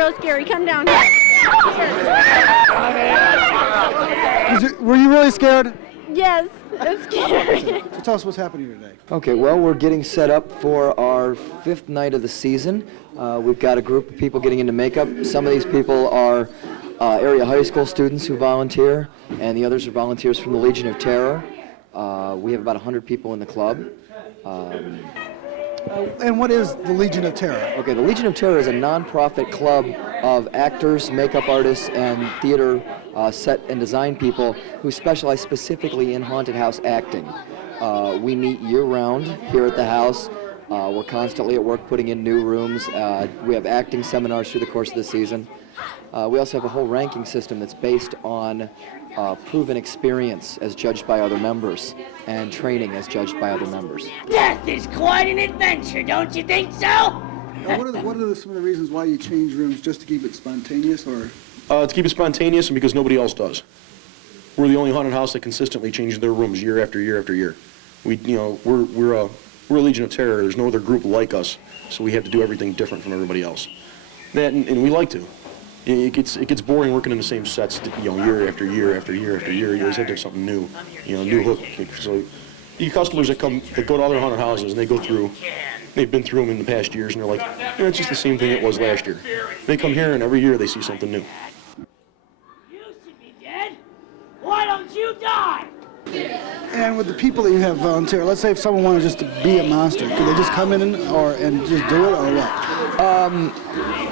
real scary. Come down here. Were you really scared? Yes, it's scary. So tell us what's happening today. Okay, well, we're getting set up for our 5th night of the season. We've got a group of people getting into makeup. Some of these people are area high school students who volunteer, and the others are volunteers from the Legion of Terror. We have about 100 people in the club. And what is the Legion of Terror? Okay, the Legion of Terror is a non-profit club of actors, makeup artists, and theater set and design people who specialize specifically in haunted house acting. We meet year-round here at the house. We're constantly at work putting in new rooms. We have acting seminars through the course of the season. We also have a whole ranking system that's based on proven experience as judged by other members and training as judged by other members. Death is quite an adventure, don't you think so? What are some of the reasons why you change rooms, just to keep it spontaneous, or? To keep it spontaneous and because nobody else does. We're the only haunted house that consistently changes their rooms year after year after year. We're a Legion of Terror. There's no other group like us, so we have to do everything different from everybody else. And we like to. It gets boring working in the same sets, year after year after year after year. You always have to have something new, new hook. So you customers that go to other haunted houses and they go through, they've been through them in the past years and they're like, it's just the same thing it was last year. They come here and every year they see something new. You should be dead. Why don't you die? And with the people that you have volunteer, let's say if someone wanted just to be a monster, could they just come in and just do it, or what?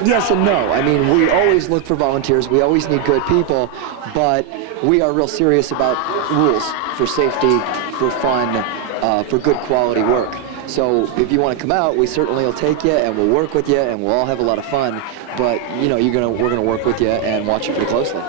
Yes and no. I mean, we always look for volunteers. We always need good people, but we are real serious about rules for safety, for fun, for good quality work. So if you want to come out, we certainly will take you and we'll work with you and we'll all have a lot of fun. But we're gonna work with you and watch you pretty closely.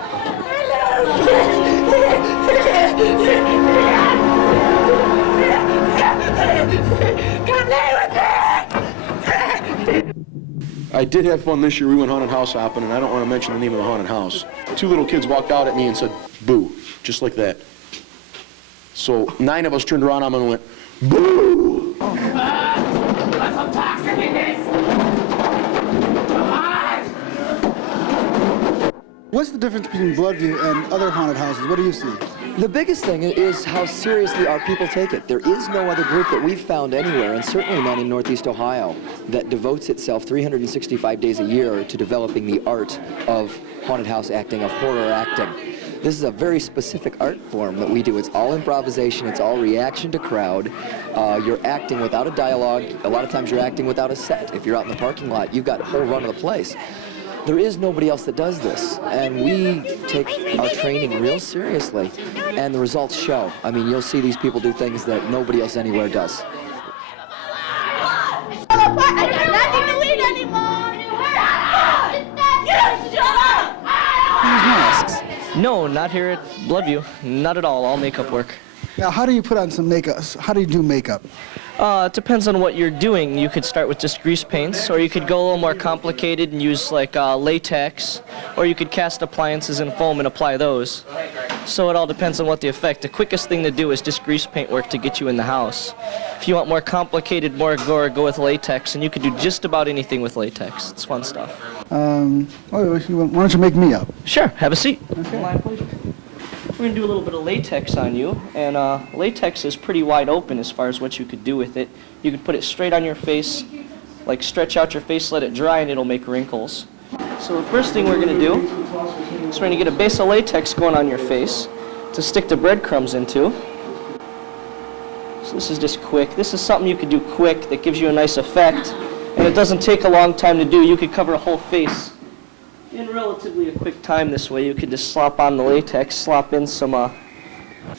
I did have fun this year. We went haunted house hopping, and I don't want to mention the name of the haunted house. 2 little kids walked out at me and said, "Boo," just like that. So 9 of us turned around on them and went, "Boo!" What's the difference between Bloodview and other haunted houses? What do you see? The biggest thing is how seriously our people take it. There is no other group that we've found anywhere, and certainly none in Northeast Ohio, that devotes itself 365 days a year to developing the art of haunted house acting, of horror acting. This is a very specific art form that we do. It's all improvisation. It's all reaction to crowd. You're acting without a dialogue. A lot of times you're acting without a set. If you're out in the parking lot, you've got a whole run of the place. There is nobody else that does this, and we take our training real seriously, and the results show. I mean, you'll see these people do things that nobody else anywhere does. I got nothing to eat anymore. Use masks. No, not here at Bloodview. Not at all makeup work. Now, how do you put on some makeup? How do you do makeup? It depends on what you're doing. You could start with just grease paints, or you could go a little more complicated and use like latex, or you could cast appliances in foam and apply those. So it all depends on what the effect. The quickest thing to do is just grease paint work to get you in the house. If you want more complicated, more gore, go with latex, and you could do just about anything with latex. It's fun stuff. Why don't you make me up? Sure, have a seat. Okay. My pleasure. We're going to do a little bit of latex on you, and latex is pretty wide open as far as what you could do with it. You could put it straight on your face, like stretch out your face, let it dry, and it'll make wrinkles. So the first thing we're going to do is we're going to get a base of latex going on your face to stick the breadcrumbs into. So this is just quick. This is something you could do quick that gives you a nice effect, and it doesn't take a long time to do. You could cover a whole face in relatively a quick time this way. You could just slop on the latex, slop in some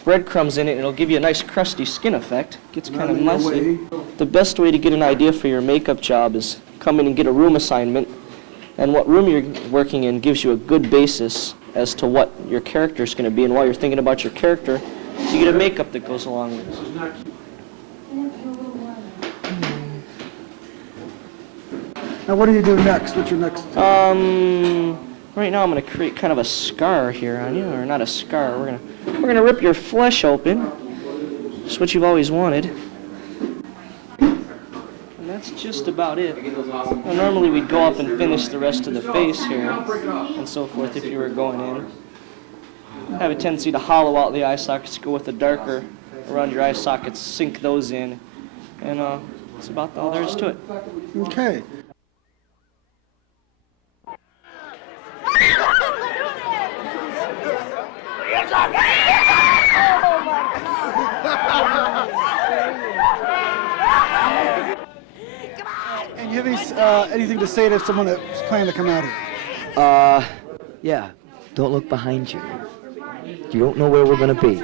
breadcrumbs in it, and it'll give you a nice crusty skin effect. Gets kind of messy. The best way to get an idea for your makeup job is come in and get a room assignment, and what room you're working in gives you a good basis as to what your character is going to be, and while you're thinking about your character, you get a makeup that goes along with it. Now, what do you do next? What's your next? Right now I'm going to create kind of a scar here on you, or not a scar. We're gonna rip your flesh open. Just what you've always wanted. And that's just about it. Now, normally we'd go up and finish the rest of the face here and so forth if you were going in. Have a tendency to hollow out the eye sockets, go with the darker around your eye sockets, sink those in, and that's about all there is to it. Okay. And you have anything to say to someone that's planning to come out here? Yeah, don't look behind you. You don't know where we're going to be.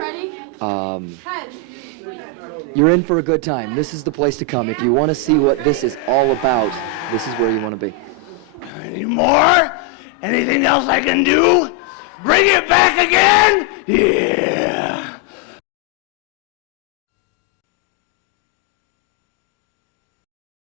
You're in for a good time. This is the place to come. If you want to see what this is all about, this is where you want to be. Any more? Anything else I can do? Bring it back again? Yeah.